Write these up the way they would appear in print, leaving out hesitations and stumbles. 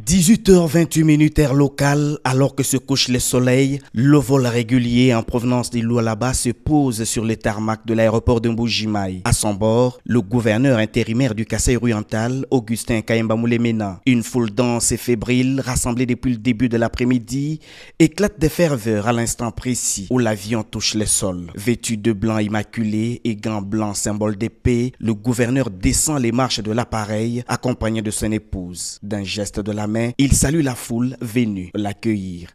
18h28 heure locale, alors que se couche le soleil, le vol régulier en provenance des Lualaba se pose sur le tarmac de l'aéroport de Mbujimayi. À son bord, le gouverneur intérimaire du Kasaï-Oriental, Augustin Kayemba Moulemena. Une foule dense et fébrile, rassemblée depuis le début de l'après-midi, éclate de ferveur à l'instant précis où l'avion touche le sol. Vêtu de blanc immaculé et gants blancs symbole de paix, le gouverneur descend les marches de l'appareil, accompagné de son épouse. D'un geste de la main, il salue la foule venue l'accueillir.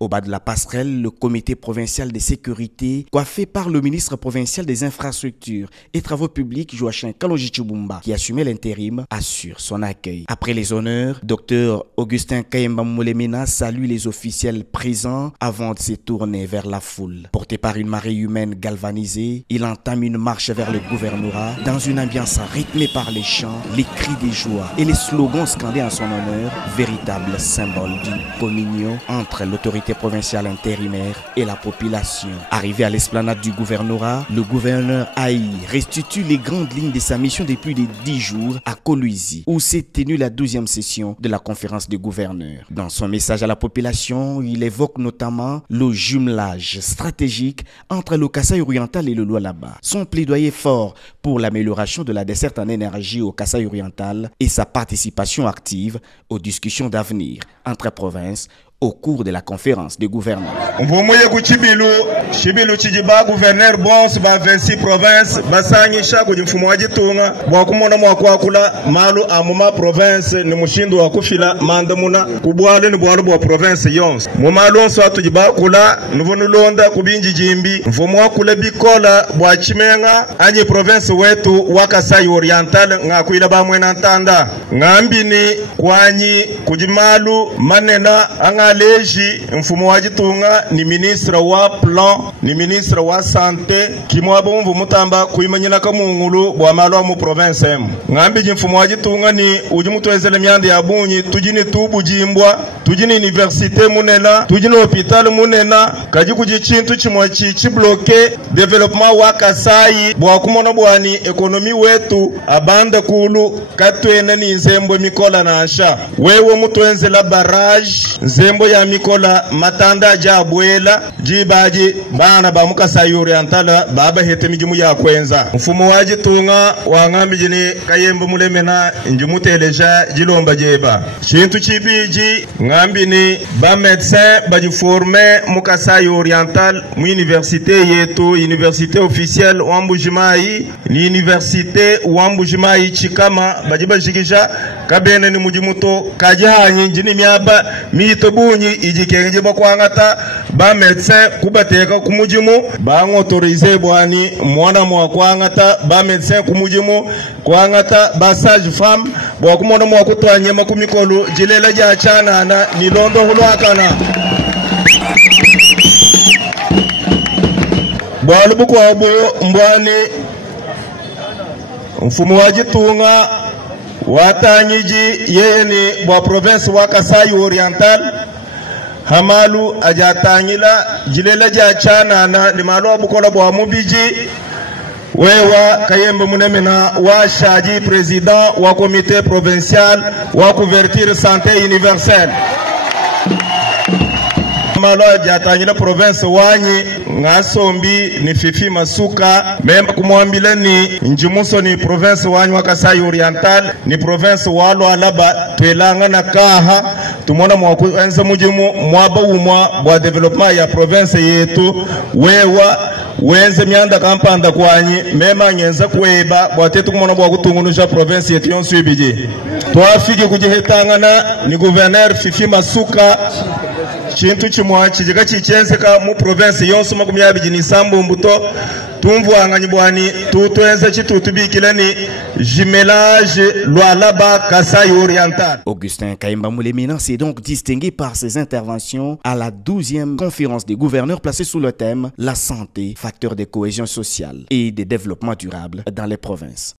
Au bas de la passerelle, le comité provincial de sécurité, coiffé par le ministre provincial des infrastructures et travaux publics, Joachim Kalonji-Chubumba, qui assumait l'intérim, assure son accueil. Après les honneurs, Dr Augustin Kayemba Moulemena salue les officiels présents avant de se tourner vers la foule. Porté par une marée humaine galvanisée, il entame une marche vers le gouvernorat dans une ambiance rythmée par les chants, les cris de joie et les slogans scandés en son honneur, véritable symbole d'une communion entre l'autorité provinciale intérimaire et la population. Arrivé à l'esplanade du gouvernorat, le gouverneur Aïe restitue les grandes lignes de sa mission depuis des 10 jours à Kolwezi, où s'est tenue la 12e session de la conférence des gouverneurs. Dans son message à la population, il évoque notamment le jumelage stratégique entre le Kasaï-Oriental et le Lualaba. Son plaidoyer fort pour l'amélioration de la desserte en énergie au Kasaï-Oriental et sa participation active aux discussions d'avenir entre provinces au cours de la conférence des gouverneurs. Mvomoye kuchibilu chijiba gouverneur bons ba 26 provinces basanyi shako mfumo wa jitunga bwa kumona mwakwakula malu amuma province ni mushindu wa kufila mandamuna kubwale ni bwalo bwa province yonse mu malonso atujiba kula nuvunu londa kubinji jimbi mfumo wa kula bikola bwa chimenga anye province wetu wa Kasai Oriental ngakuila ba mwena ntanda ngambini kwanyi kujimalu manena anga leji mfumo wa jitunga ni ministre wa plan ni ministre wa santé kimwabo mvu mutamba kuimanyina kamungulu bwa malo mu province em ngambi mfumo wa jitunga ni ujimutwezele myande ya bunyi tujini tubu jimbwa tujini université munena tujini hospital munena kaji kujichintu chimwa chichi bloqué développement wa Kasai bwa kumona bwani ekonomi wetu abanda kulu katwena ni nzembo mikola na asha wewe mutwenzela barrage nzembo ya mikola matanda jabwela jibaji bana ba Kasai Oriental baba hete mijimu ya kwenza mfumo waji tunga wangambi jini Kayemba Moulemena njimuteleja jilomba jeba chintu chibiji ngambi ni ba médecin baji forme mu Kasai Oriental mu université yetu université officielle wa Mbujimayi ni université wa Mbujimayi chikama baji bajikisha kabene ni mujimuto kajanyi jini myaba mitobunyi ijikenje bakwangata ba médecin kubateka kumujimu ba autoriser bwani mwana mwa kwangata ba médecin kumujimu kwangata ba sage femme bwa kumona mwa kutwanye makumikolo jilela ja chana na nilondo hulwakana bwalubu kwa mbwani mfumo wa jitunga watanyiji yeye ni bwa province wa Kasai Oriental hamalu ajatanyila jilela ja chana na limalu abukola bwa mubiji wewa Kayemba Moulemena wa shaji président wa comité provincial wa couverture santé universelle malo jatanyila province wanyi ngasombi ni Fifi Masuka memba kumwambile ni njimuso ni province wanyi wa Kasai Oriental ni province wa Lualaba twelanga na kaha tumona mwakuenza mujimu mwaba umwa bwa development ya province yetu wewa wenze myanda kampanda kwanyi mema ngenza kweba bwatetu kumona bwa kutungunusha province yetu yonsu ibiji twafiki kujihetangana ni gouverneur Fifi Masuka chintu chimwa chijiga chichenseka mu province yonse makumyabiri ni sambu mbuto tumvuanganye bwani tutwenze chitutubikilani jumelage Lualaba Kasai Oriental. Augustin Kayemba Moulemena s'est donc distingué par ses interventions à la 12e conférence des gouverneurs placée sous le thème la santé, facteur de cohésion sociale et de développement durable dans les provinces.